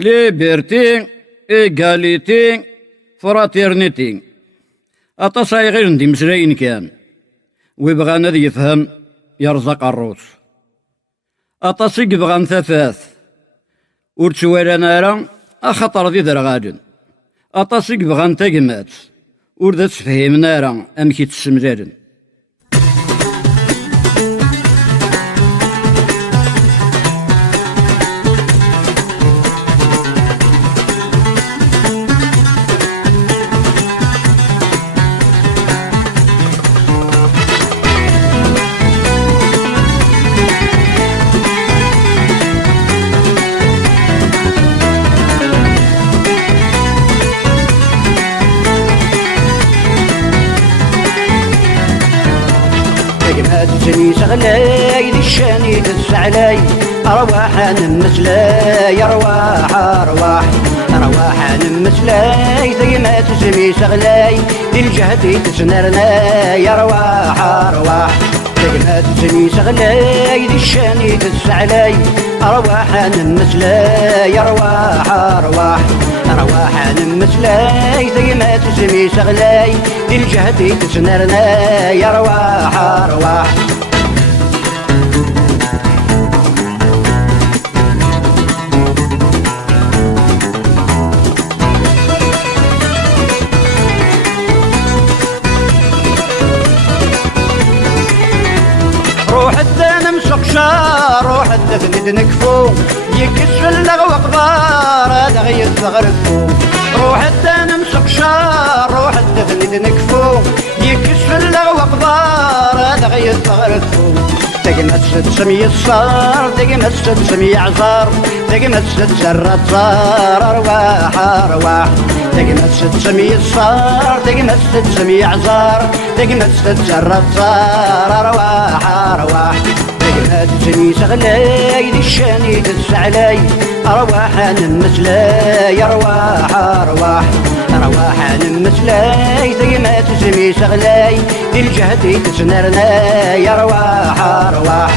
ليبرتي إيغاليتي فراتيرنيتي. أطاساي غير ندي مسلاين كان ويبغى نادي يفهم يرزق الروس. أطاسي يبغى ثلاث ورتشوالنا نارا أخطر ذي درغاجن. أطاسي يبغى تاقمات ورد تفهم نارا أمكي تسمجاجن. تجني شغلاي للشاني تسعلاي أرواح نمسلاي أرواح نمسلاي زي ما تسمي شغلاي للجهد تسنرناي أرواح زي ما تسمي شغلاي للشاني تسعلاي أرواح نمسلاي أرواح نمسلاي زي ما تسمي شغلاي للجهد تسنرناي أرواح روح الدين مسقشار روح الدين نكفو يكسر اللغو اقبار هذا غير تغرفو روح الدين مسقشار روح الدين نكفو يكسر اللغو اقبار هذا غير تغرفو تقمت سمي الصار تقمت سمي عصار تقمت سرة صار أرواح تقمت سمي الصار تقمت سمي عصار تقمت سرة صار أرواح تقمت سمي شغلاي للشاني تسعلاي أرواح نمسلاي أرواح نمسلاي زي ما تسمي شغلاي للجهد تسنرناي أرواح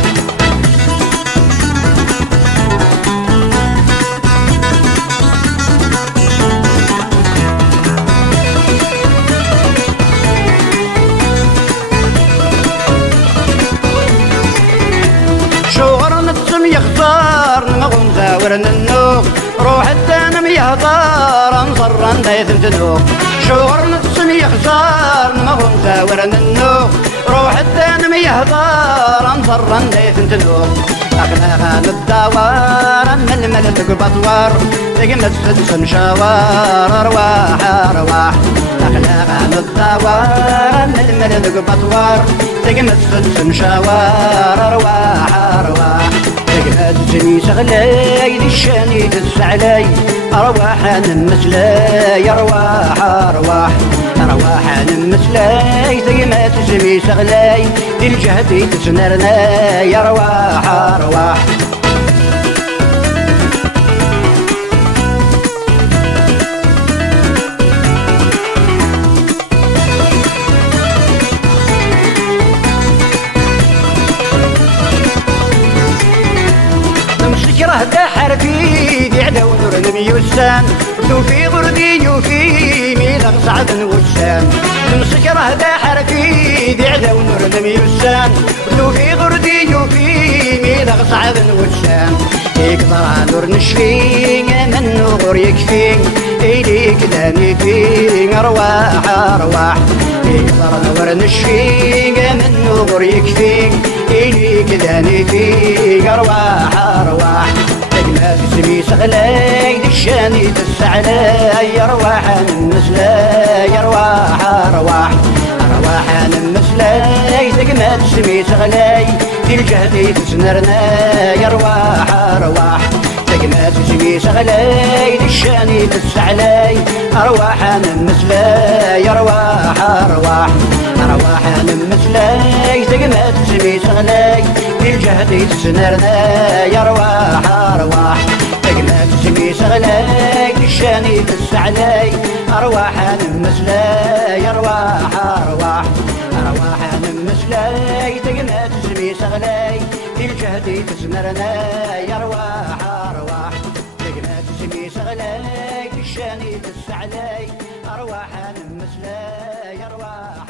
شغرنا السم يختار نمغن زاورن النوق روح الدنم يهضار انصر ندايث تنوق شغرنا السم يختار نمغن زاورن النوق روح الدنم يهضار انصر ندايث تنوق أخلاقها للدوار أن الملك بطوار تقمت سدس شوار أرواح أخلاقها للدوار أن الملك بطوار تقمت سدس شوار أرواح تقمت جني شغلاي للشاني تسعلاي أرواح نمسلاي أرواح نمسلاي زي ما تسمي شغلاي للجهد تسنرناي أرواح نمسك رهدة حرفي ذي عدا ونور نميوسان في غردي وفي ميلغ صعد وسان نمسك رهدة حرفي ذي عدا ونور نميوسان في غردي وفي ميلغ صعد وسان يقدر نور نشفين من نور يكفين إليك داني فين أرواح يقدر نور نشفين من نور يكفين إليك داني فين أرواح تقمت سمي شغلاي للشاني تسعلاي أرواح نمسلاي أرواح نمسلاي تقمت سمي شغلاي للجهد تسنرناي أرواح تقمت سمي شغلاي للشاني تسعلاي أرواح نمسلاي أرواح نمسلاي تقمت سمي شغلاي للجهد تسنرناي أرواح تقمت سمي شغلاي للشاني تسعلاي أرواح نمسلاي أرواح نمسلاي تقمت سمي شغلاي للجهد تسنرناي أرواح تقمت تجميس غلاي الشاني تسعلاي أرواح نمسلاي أرواح